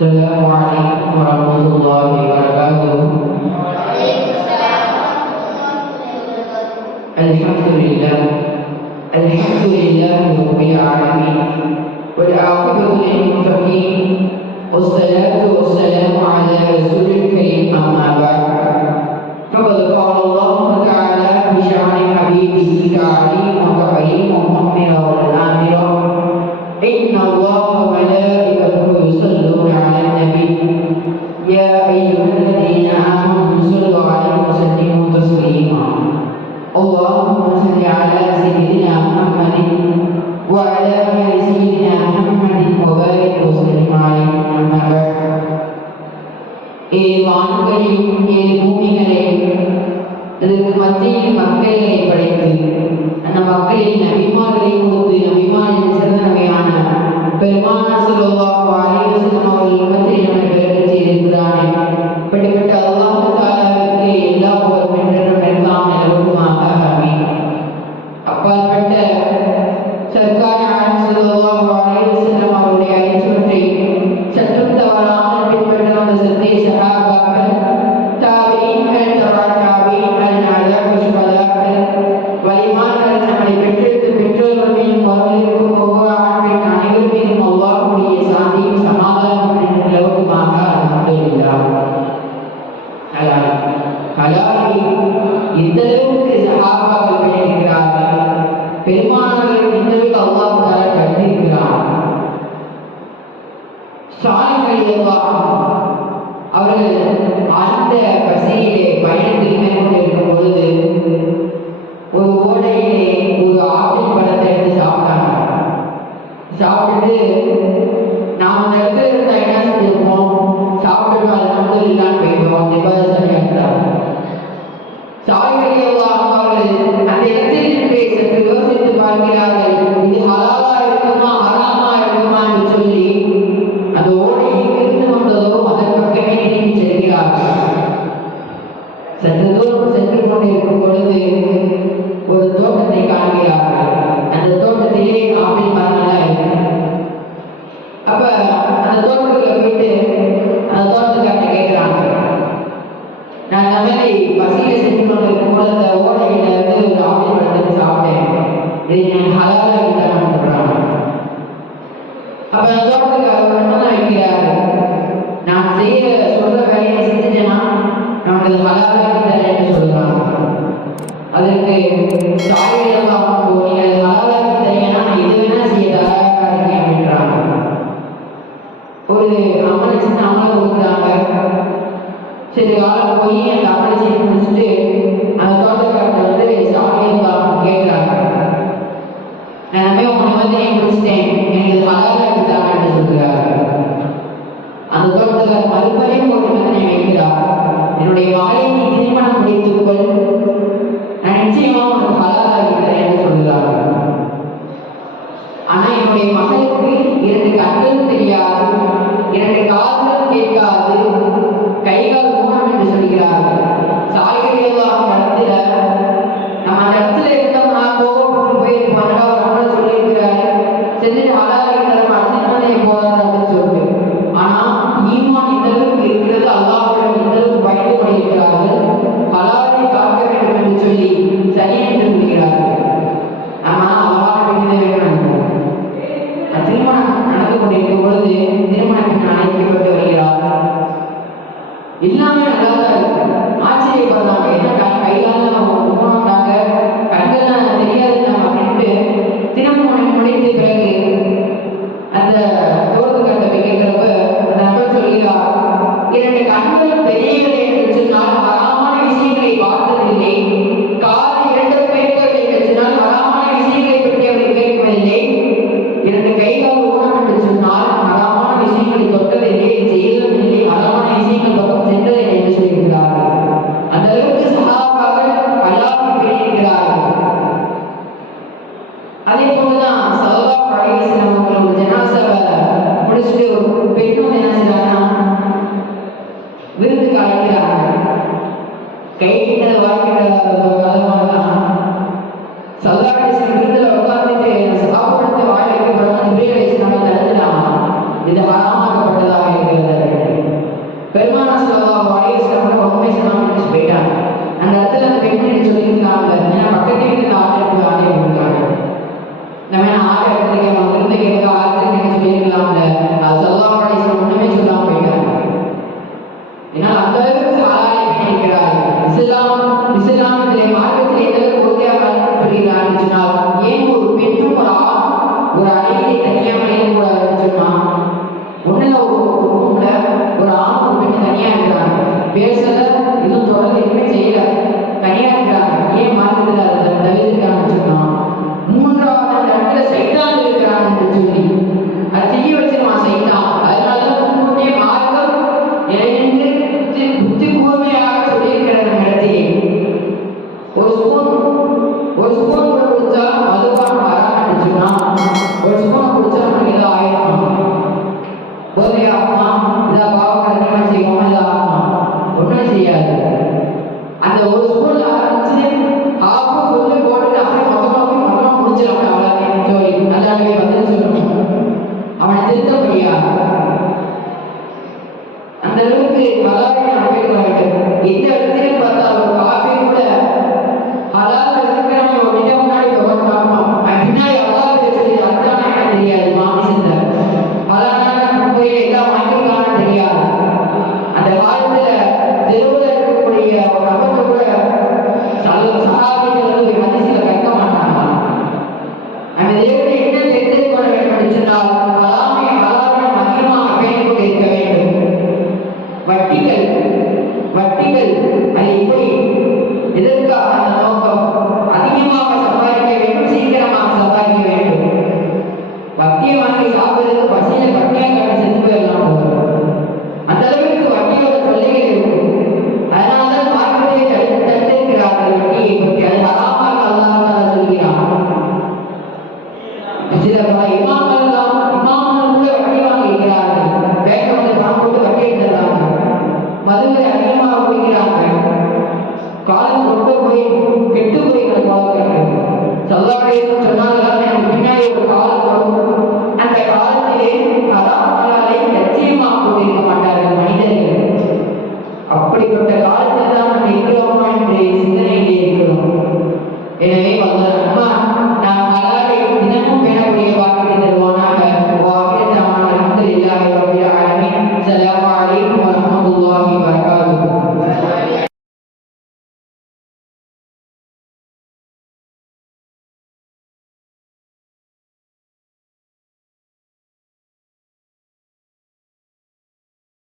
السلام عليكم ورحمة الله وبركاته. الحمد لله. الحمد لله رب العالمين. والعاقبة للمتقين. والصلاة والسلام على رسول الله Saudi இந்த அளவுக்கு சகாபாவை பேசுகிறார்கள் பெருமானாரை இந்த அளவுக்கு அல்லாஹால கண்டிருக்கிறார் அவர்கள் அந்த பசியிலே சற்று தூரம் சென்று கொண்டிருக்கும் பொழுது ஒரு தோட்டத்தை காண்கிறார்கள். அந்த தோட்டத்திலே ஆமை மரங்களா அப்ப அந்த தோட்டத்துக்குள்ள போயிட்டு அந்த தோட்டத்துக்காக கேட்கிறாங்க. நான் அந்த மாதிரி பசியில சென்று கொண்டிருக்கும் போது அந்த ஓடையில இருந்து ஒரு ஆமை மரத்தை சாப்பிட்டேன். இதை நான் ஹலாலா விட்டான்னு சொல்றாங்க. அப்ப அந்த தோட்டத்துக்கு அவர் என்ன நினைக்கிறார் நான் செய்ய சொல்ற வேலையை செஞ்சேன்னா நாங்கள் ஹலாலாக வேண்டும் சொல்லலாம் அதற்கு தாயை நம்ம ஆக இடத்துல நம்ம விருந்த கேட்க ஆத்திரம் சொல்லலாம் அந்த சொல்லாமலை but we கெட்டு போய் கெட்டு போய் சொன்னாங்க